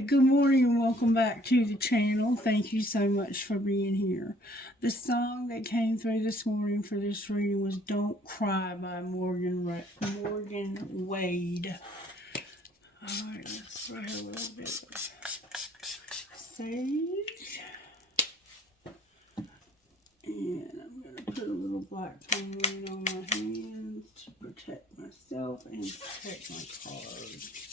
Good morning and welcome back to the channel. Thank you so much for being here. The song that came through this morning for this reading was Don't Cry by Morgan Wade. Alright, let's spray a little bit of sage. And I'm going to put a little black tourmaline on my hands to protect myself and protect my cards.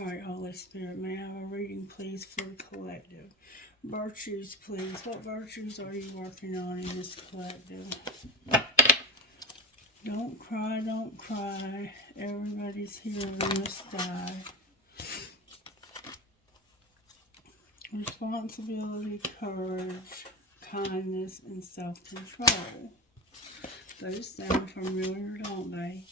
Alright, Holy Spirit, may I have a reading, please, for the collective. Virtues, please. What virtues are you working on in this collective? Don't cry, don't cry. Everybody's here, we must die. Responsibility, courage, kindness, and self-control. Those sound familiar, don't they?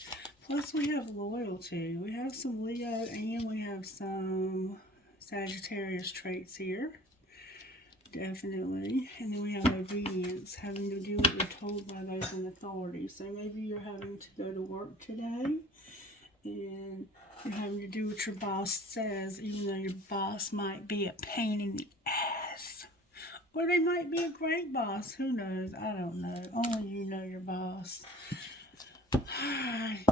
Plus, we have loyalty. We have some Leo and we have some Sagittarius traits here. Definitely. And then we have obedience, having to do what you're told by those in authority. So maybe you're having to go to work today and you're having to do what your boss says, even though your boss might be a pain in the ass. Or they might be a great boss. Who knows? I don't know. Only you know your boss. Alright.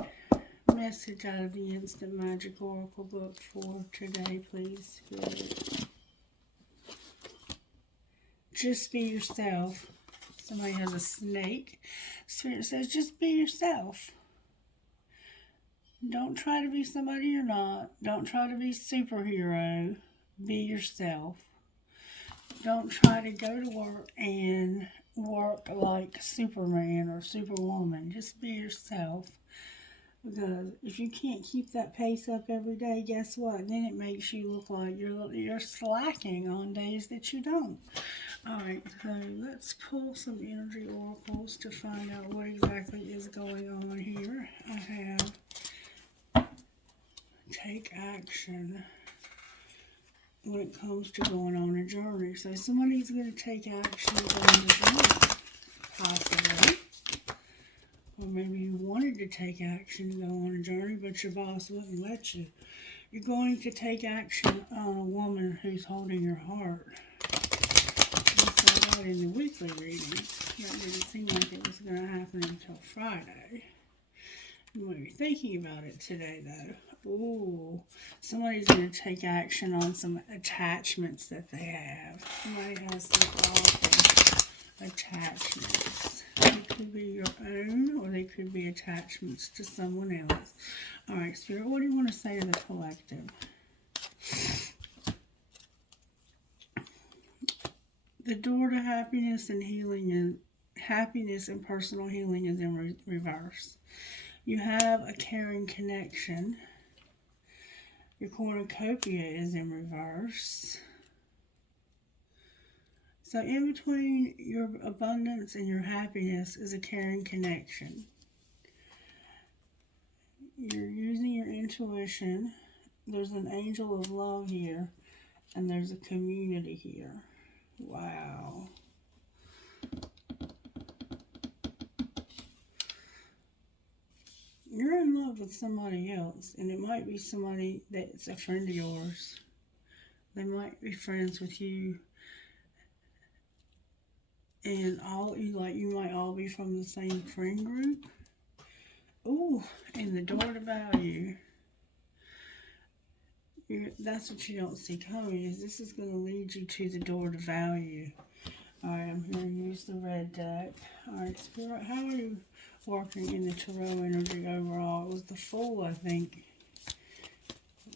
Message out of the Instant Magic Oracle book for today, please, Spirit. Just be yourself. Somebody has a snake. Spirit says, just be yourself. Don't try to be somebody you're not. Don't try to be superhero. Be yourself. Don't try to go to work and work like Superman or Superwoman. Just be yourself. Because if you can't keep that pace up every day, guess what? Then it makes you look like you're slacking on days that you don't. Alright, so let's pull some energy oracles to find out what exactly is going on here. I have take action when it comes to going on a journey. So somebody's going to take action on the journey, possibly. Or maybe you wanted to take action to go on a journey, but your boss wouldn't let you. You're going to take action on a woman who's holding your heart. We saw that in the weekly reading. That didn't seem like it was going to happen until Friday. You might be thinking about it today, though. Ooh, somebody's going to take action on some attachments that they have. Somebody has some awful attachments. They could be your own, or they could be attachments to someone else. Alright, Spirit, what do you want to say to the collective? The door to happiness and healing is happiness and personal healing is in reverse. You have a caring connection. Your cornucopia is in reverse. So in between your abundance and your happiness is a caring connection. You're using your intuition. There's an angel of love here, and there's a community here. Wow. You're in love with somebody else, and it might be somebody that's a friend of yours. They might be friends with you. And you might all be from the same friend group. Ooh, and the door to value. That's what you don't see coming, is this is going to lead you to the door to value. Alright, I'm going to use the red deck. Alright, Spirit, how are you working in the tarot energy overall? It was the Fool, I think,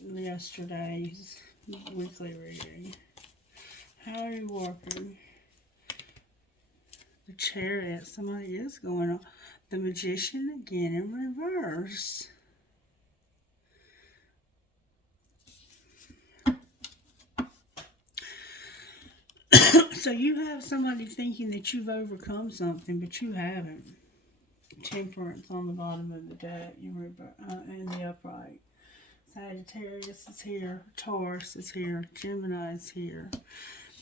yesterday's weekly reading. How are you working? The Chariot, somebody is going on. The Magician again in reverse. So you have somebody thinking that you've overcome something, but you haven't. Temperance on the bottom of the deck in the upright. Sagittarius is here. Taurus is here. Gemini is here.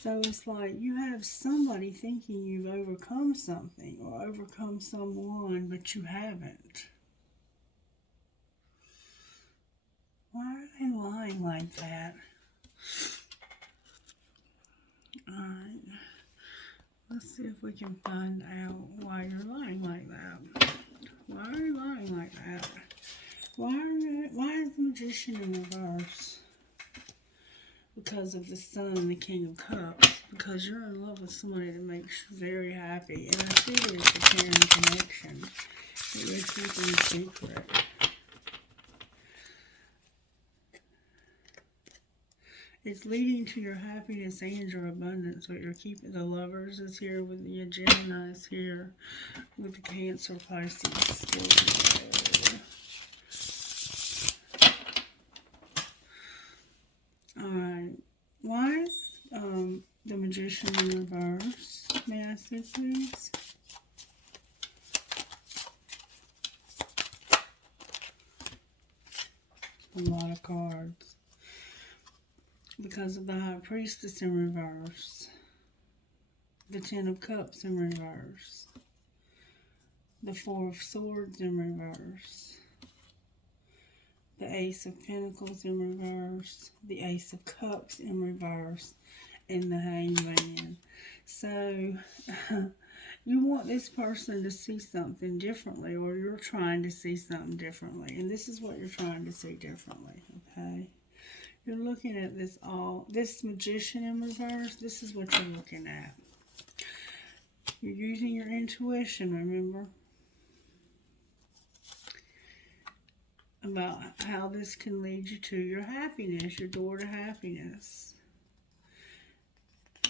So it's like you have somebody thinking you've overcome something or overcome someone, but you haven't. Why are they lying like that? Alright. Let's see if we can find out why you're lying like that. Why are you lying like that? Why is the Magician in reverse? Because of the Sun and the King of Cups. Because you're in love with somebody that makes you very happy. And I see that it's a caring connection that you're keeping secret. It's leading to your happiness and your abundance. But you're keeping the Lovers is here with the Gemini is here with the Cancer, Pisces, Scorpio. Alright. Why the Magician in reverse? May I see, please? A lot of cards. Because of the High Priestess in reverse. The Ten of Cups in reverse. The Four of Swords in reverse. The Ace of Pentacles in reverse. The Ace of Cups in reverse. And the Hangman. So, you want this person to see something differently. Or you're trying to see something differently. And this is what you're trying to see differently. Okay? You're looking at this Magician in reverse. This is what you're looking at. You're using your intuition, remember? About how this can lead you to your happiness, your door to happiness.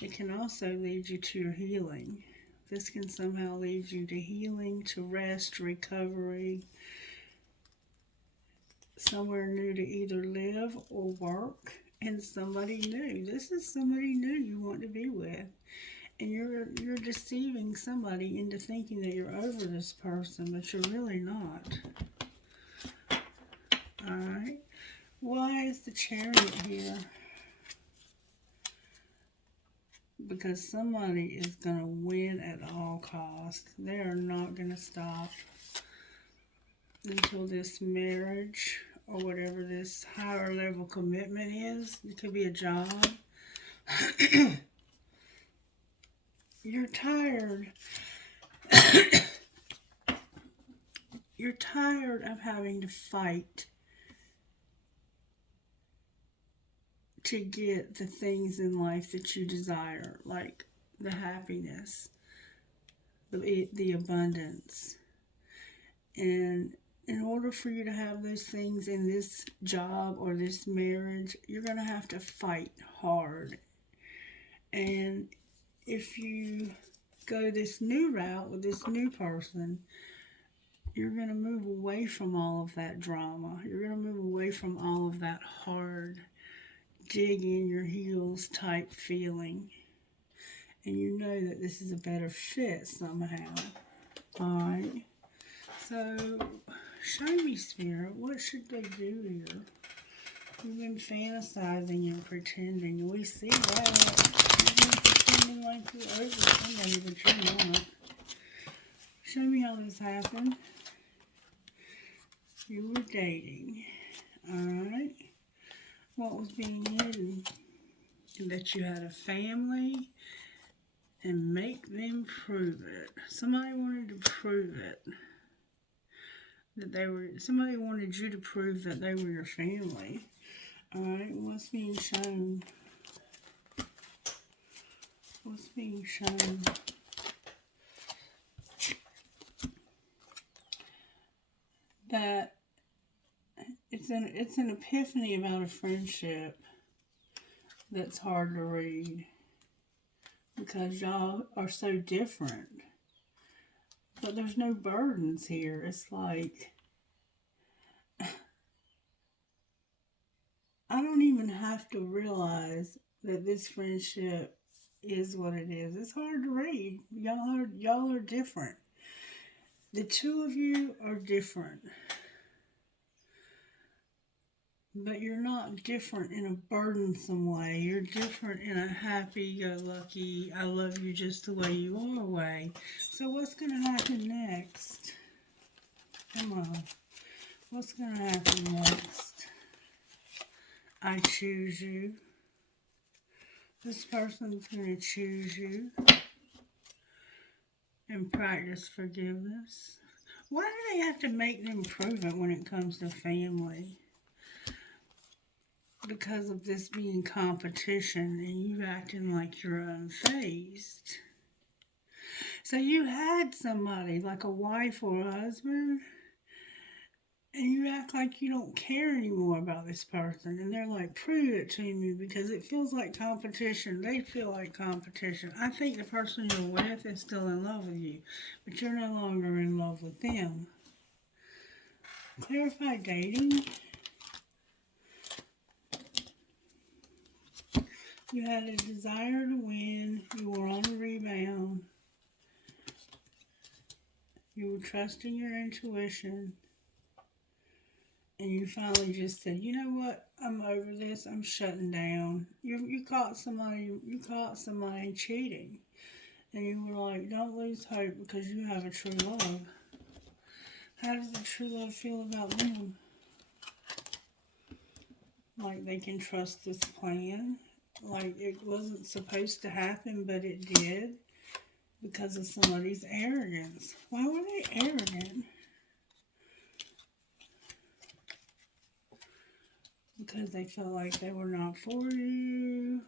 It can also lead you to your healing. This can somehow lead you to healing, to rest, recovery, somewhere new to either live or work, and somebody new. This is somebody new you want to be with. And you're deceiving somebody into thinking that you're over this person, but you're really not. Alright. Why is the Chariot here? Because somebody is going to win at all costs. They are not going to stop until this marriage or whatever this higher level commitment is. It could be a job. You're tired. You're tired of having to fight to get the things in life that you desire, like the happiness, the abundance. And in order for you to have those things in this job or this marriage, you're going to have to fight hard. And if you go this new route with this new person, you're going to move away from all of that drama. You're going to move away from all of that hard, dig in your heels type feeling. And you know that this is a better fit somehow. Alright. So, show me, Spirit, what should they do here? You've been fantasizing and pretending. We see that. You've been pretending like you're over somebody, but you're not. Show me how this happened. You were dating. Alright. What was being hidden? That you had a family and make them prove it. Somebody wanted to prove it. Somebody wanted you to prove that they were your family. Alright, what's being shown? What's being shown? That it's an epiphany about a friendship that's hard to read. Because y'all are so different. But there's no burdens here. It's like, I don't even have to realize that this friendship is what it is. It's hard to read. Y'all are different. The two of you are different. But you're not different in a burdensome way. You're different in a happy-go-lucky, I love you just the way you are way. So what's going to happen next? Come on. What's going to happen next? I choose you. This person's going to choose you and practice forgiveness. Why do they have to make an improvement when it comes to family? Because of this being competition and you acting like you're unfazed. So you had somebody like a wife or a husband, and you act like you don't care anymore about this person, and they're like, prove it to me, because it feels like competition. They feel like competition. I think the person you're with is still in love with you, but you're no longer in love with them. Clarify dating. You had a desire to win. You were on a rebound. You were trusting your intuition. And you finally just said, you know what? I'm over this. I'm shutting down. You caught somebody. You caught somebody cheating, and you were like, don't lose hope because you have a true love. How does the true love feel about them? Like they can trust this plan. Like it wasn't supposed to happen, but it did because of somebody's arrogance. Why were they arrogant? Because they felt like they were not for you.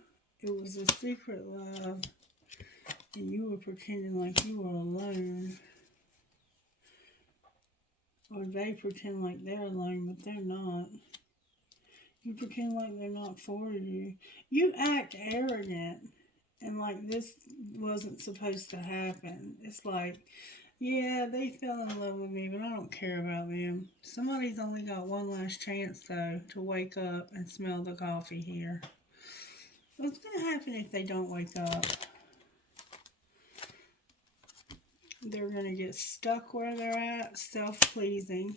It was a secret love, and you were pretending like you were alone. Or they pretend like they're alone, but they're not. You pretend like they're not for you. You act arrogant, and like this wasn't supposed to happen. It's like, yeah, they fell in love with me, but I don't care about them. Somebody's only got one last chance, though, to wake up and smell the coffee here. What's going to happen if they don't wake up? They're going to get stuck where they're at, self-pleasing,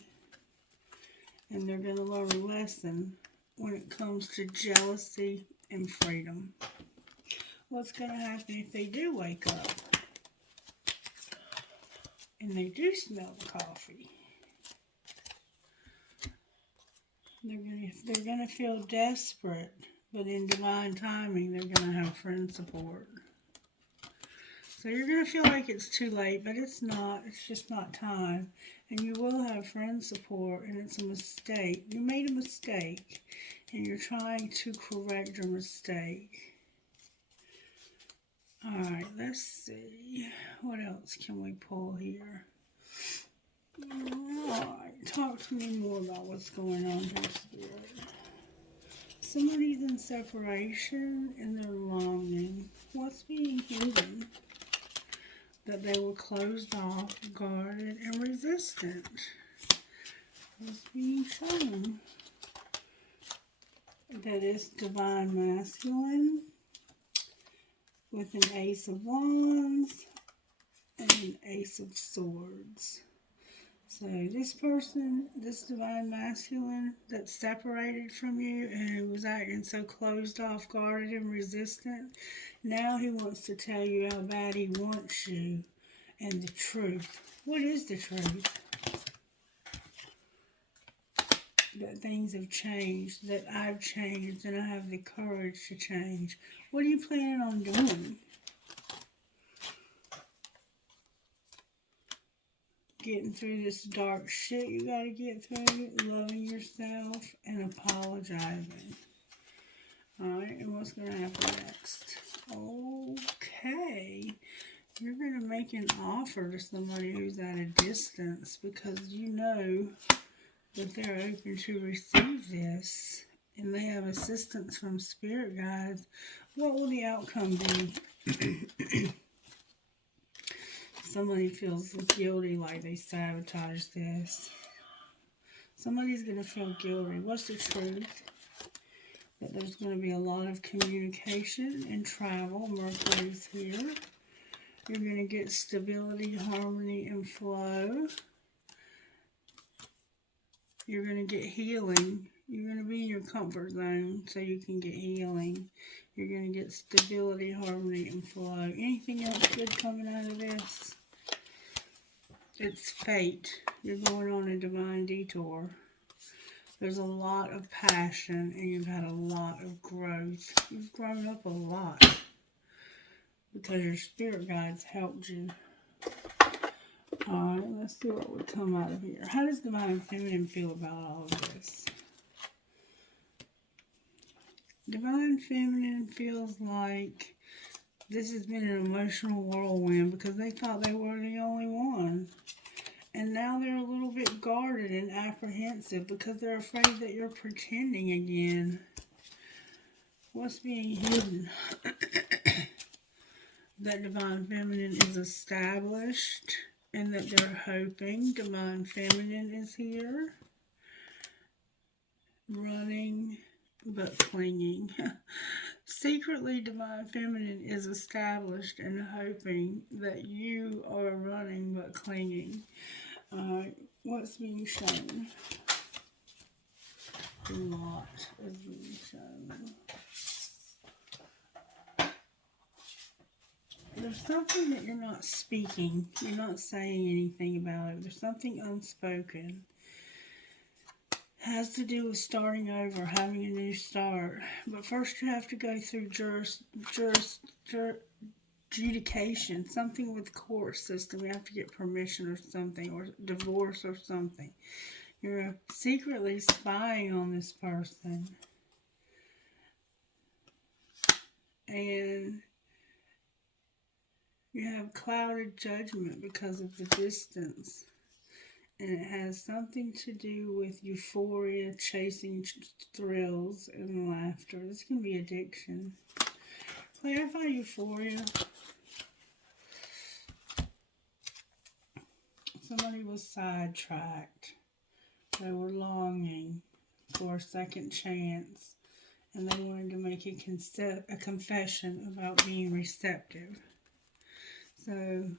and they're going to learn a lesson when it comes to jealousy and freedom. What's going to happen if they do wake up and they do smell the coffee? They're gonna feel desperate, but in divine timing, they're gonna have friend support. So you're gonna feel like it's too late, but it's not. It's just not time, and you will have friend support. And it's a mistake. You made a mistake, and you're trying to correct your mistake. All right, let's see. What else can we pull here? Alright, talk to me more about what's going on here, Spirit. Somebody's in separation and they're longing. What's being hidden? That they were closed off, guarded, and resistant. What's being shown? That is divine masculine with an ace of wands and an ace of swords. So this person, this divine masculine that's separated from you and who was acting so closed off, guarded, and resistant, now he wants to tell you how bad he wants you and the truth. What is the truth? That things have changed, that I've changed, and I have the courage to change. What are you planning on doing? Getting through this dark shit you gotta get through, loving yourself, and apologizing. Alright, and what's gonna happen next? Okay. You're gonna make an offer to somebody who's at a distance because you know that they're open to receive this and they have assistance from spirit guides. What will the outcome be? Somebody feels guilty like they sabotaged this. Somebody's going to feel guilty. What's the truth? That there's going to be a lot of communication and travel. Mercury's here. You're going to get stability, harmony, and flow. You're going to get healing. You're going to be in your comfort zone so you can get healing. You're going to get stability, harmony, and flow. Anything else good coming out of this? It's fate. You're going on a divine detour. There's a lot of passion and you've had a lot of growth. You've grown up a lot because your spirit guides helped you. Alright, let's see what would come out of here. How does Divine Feminine feel about all of this? Divine Feminine feels like this has been an emotional whirlwind because they thought they were the only one. And now they're a little bit guarded and apprehensive because they're afraid that you're pretending again. What's being hidden? That Divine Feminine is established and that they're hoping Divine Feminine is here. Running but clinging. Secretly, Divine Feminine is established and hoping that you are running but clinging. What's being shown? A lot is being shown. There's something that you're not speaking. You're not saying anything about it. There's something unspoken. Has to do with starting over, having a new start. But first you have to go through adjudication, something with court system. You have to get permission or something, or divorce or something. You're secretly spying on this person. And you have clouded judgment because of the distance. And it has something to do with euphoria, chasing thrills, and laughter. This can be addiction. Clarify euphoria. Somebody was sidetracked. They were longing for a second chance. And they wanted to make a confession about being receptive. So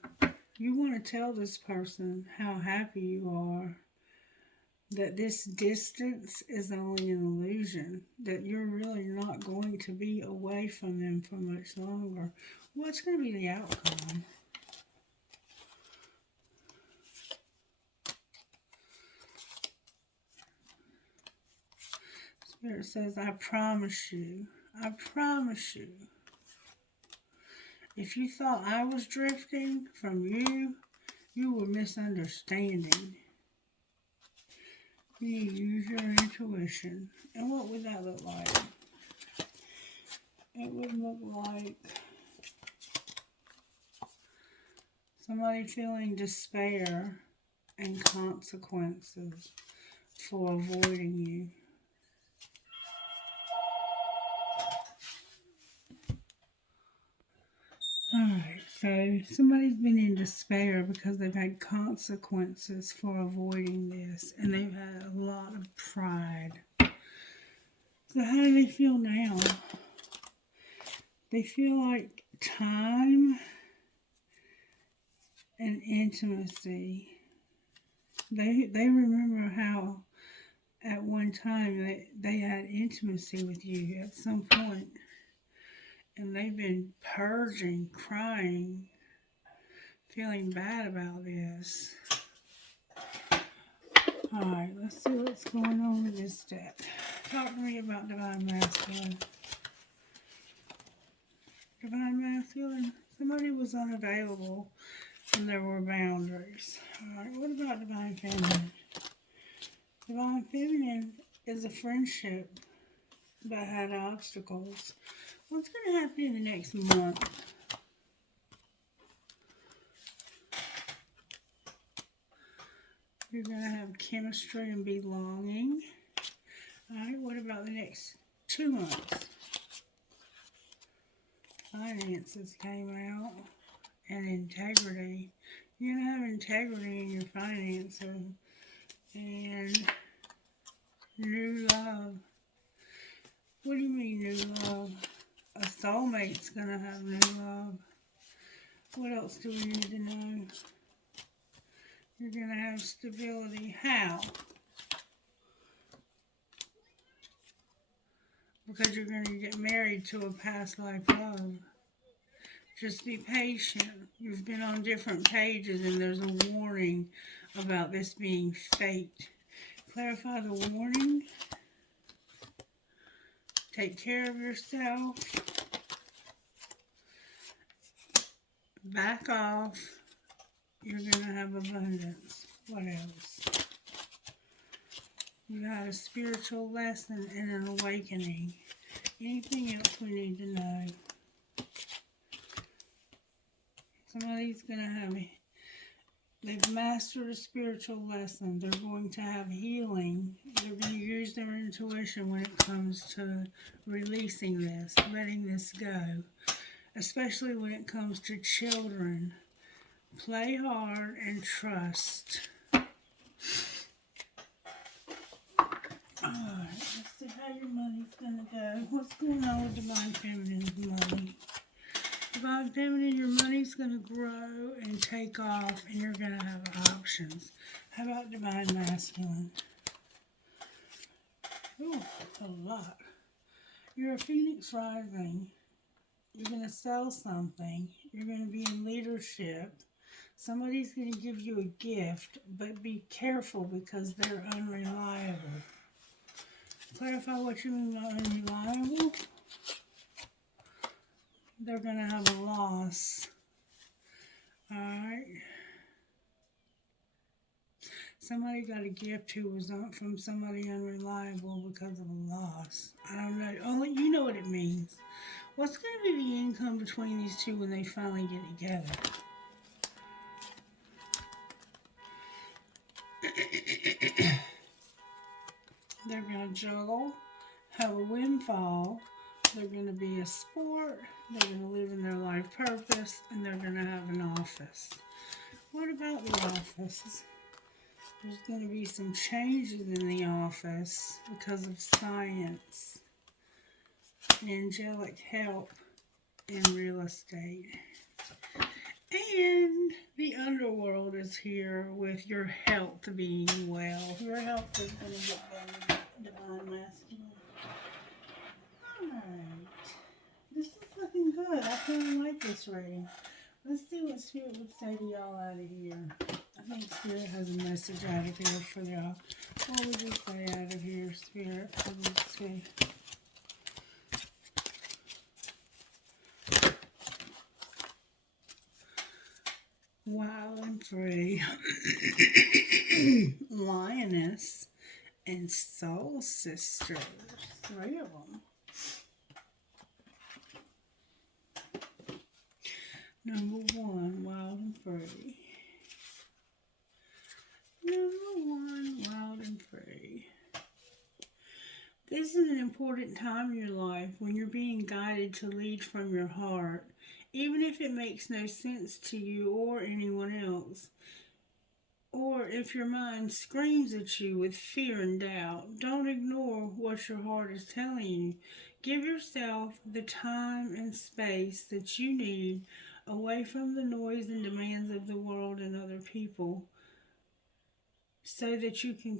you want to tell this person how happy you are, that this distance is only an illusion, that you're really not going to be away from them for much longer. What's going to be the outcome? Spirit says, I promise you, I promise you. If you thought I was drifting from you, you were misunderstanding. You need to use your intuition. And what would that look like? It would look like somebody feeling despair and consequences for avoiding you. Alright, so somebody's been in despair because they've had consequences for avoiding this, and they've had a lot of pride. So how do they feel now? They feel like time and intimacy. They remember how at one time they had intimacy with you at some point. And they've been purging, crying, feeling bad about this. Alright, let's see what's going on with this deck. Talk to me about Divine Masculine. Divine Masculine, somebody was unavailable and there were boundaries. Alright, what about Divine Feminine? Divine Feminine is a friendship that had obstacles. What's going to happen in the next month? You're going to have chemistry and belonging. Alright, what about the next 2 months? Finances came out. And integrity. You're going to have integrity in your finances. And new love. What do you mean new love? A soulmate's going to have new love. What else do we need to know? You're going to have stability. How? Because you're going to get married to a past life love. Just be patient. You've been on different pages and there's a warning about this being fate. Clarify the warning. Take care of yourself. Back off. You're going to have abundance. What else? You got a spiritual lesson and an awakening. Anything else we need to know? Somebody's going to have it. They've mastered a spiritual lesson. They're going to have healing. They're going to use their intuition when it comes to releasing this, letting this go. Especially when it comes to children. Play hard and trust. Alright, let's see how your money's going to go. What's going on with Divine Feminine's money? Divine Feminine, your money's going to grow and take off, and you're going to have options. How about Divine Masculine? Oh, that's a lot. You're a Phoenix rising. You're going to sell something. You're going to be in leadership. Somebody's going to give you a gift, but be careful because they're unreliable. Clarify what you mean by unreliable. They're going to have a loss. Alright. Somebody got a gift who was from somebody unreliable because of a loss. I don't know. Only you know what it means. What's going to be the income between these two when they finally get together? They're going to juggle, have a windfall. They're going to be a sport. They're going to live in their life purpose, and they're going to have an office. What about the office? There's going to be some changes in the office because of science, angelic help in real estate. And the underworld is here with your health being well. Your health is going to get better, Divine Masculine. Alright. This is looking good. I kind of like this reading. Let's see what Spirit would say to y'all out of here. I think Spirit has a message out of here for y'all. What would you say out of here, Spirit? What would you say? Wild and free. Lioness and Soul Sisters. 3 of them. Number 1, wild and free. Number 1, wild and free. This is an important time in your life when you're being guided to lead from your heart, even if it makes no sense to you or anyone else. Or if your mind screams at you with fear and doubt, don't ignore what your heart is telling you. Give yourself the time and space that you need away from the noise and demands of the world and other people so that you can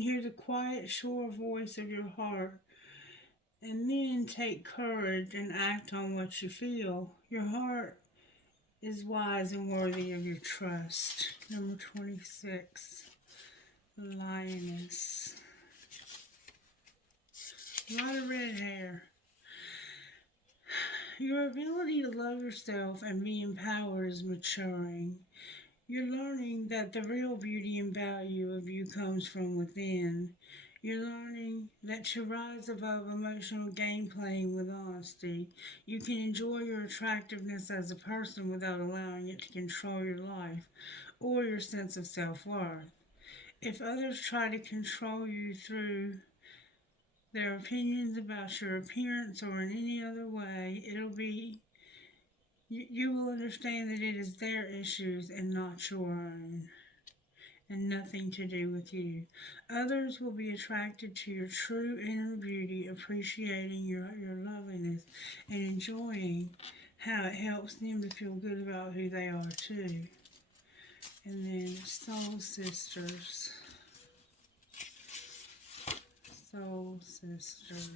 hear the quiet, sure voice of your heart, and then take courage and act on what you feel. Your heart is wise and worthy of your trust. Number 26, Lioness. A lot of red hair. Your ability to love yourself and be empowered is maturing. You're learning that the real beauty and value of you comes from within. You're learning that to rise above emotional game playing with honesty, you can enjoy your attractiveness as a person without allowing it to control your life or your sense of self-worth. If others try to control you through their opinions about your appearance or in any other way, you will understand that it is their issues and not your own, and nothing to do with you. Others will be attracted to your true inner beauty, appreciating your loveliness and enjoying how it helps them to feel good about who they are too. And then Soul Sisters. Soul Sisters.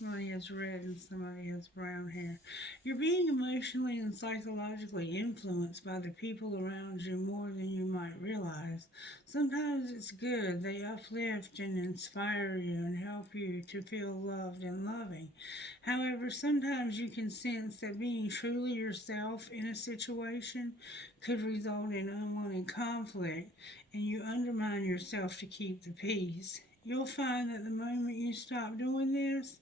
Somebody has red and somebody has brown hair. You're being emotionally and psychologically influenced by the people around you more than you might realize. Sometimes it's good. They uplift and inspire you and help you to feel loved and loving. However, sometimes you can sense that being truly yourself in a situation could result in unwanted conflict and you undermine yourself to keep the peace. You'll find that the moment you stop doing this,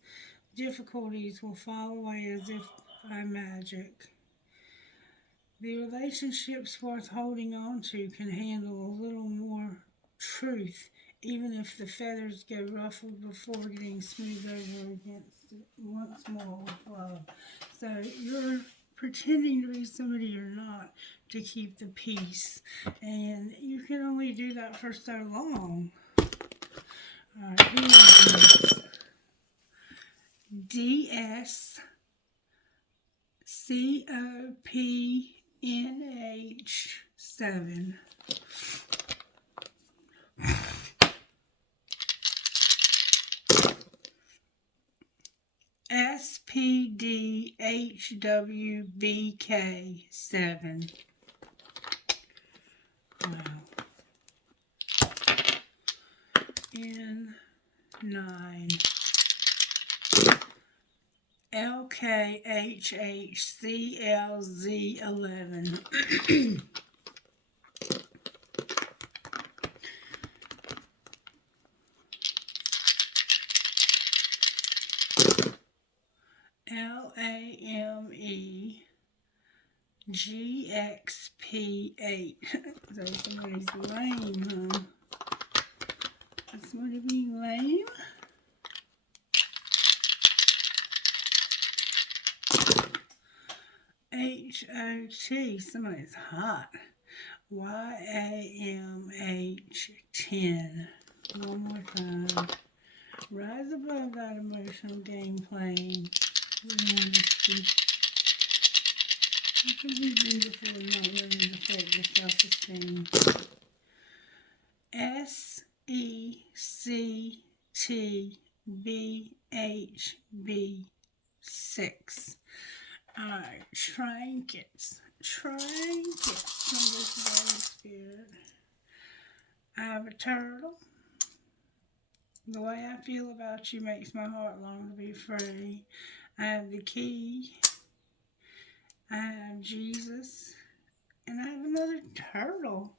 difficulties will fall away as if by magic. The relationships worth holding on to can handle a little more truth, even if the feathers get ruffled before getting smoothed over against it once more with love. So you're pretending to be somebody you're not to keep the peace, and you can only do that for so long. All right, here is DSCOPNH7. SPDHWBK7. Wow. N9. LKHHCLZ11. LAMEGXP8. So somebody's lame, huh? Is somebody being lame? HOT, somebody's hot. YAMH10. One more time. Rise above that emotional game playing. You can be beautiful and not let it affect your self-esteem. SECTBHB6. Alright, trinkets. Trinkets from this Holy Spirit. I have a turtle. The way I feel about you makes my heart long to be free. I have the key. I have Jesus. And I have another turtle.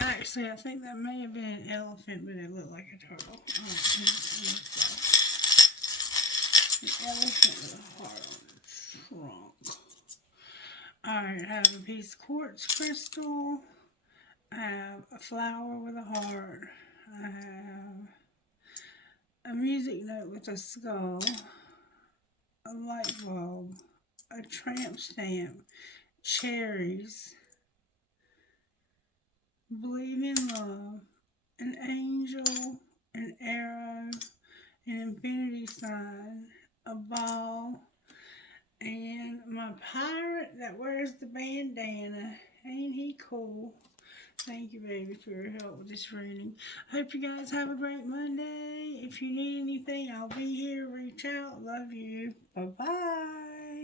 Actually, I think that may have been an elephant, but it looked like a turtle. An elephant with a heart on its trunk. Alright, I have a piece of quartz crystal. I have a flower with a heart. I have a music note with a skull. A light bulb. A tramp stamp. Cherries. Believe in love. An angel. An arrow. An infinity sign. A ball. And my pirate that wears the bandana. Ain't he cool? Thank you, baby, for your help with this reading. Hope you guys have a great Monday. If you need anything, I'll be here. Reach out. Love you. Bye-bye.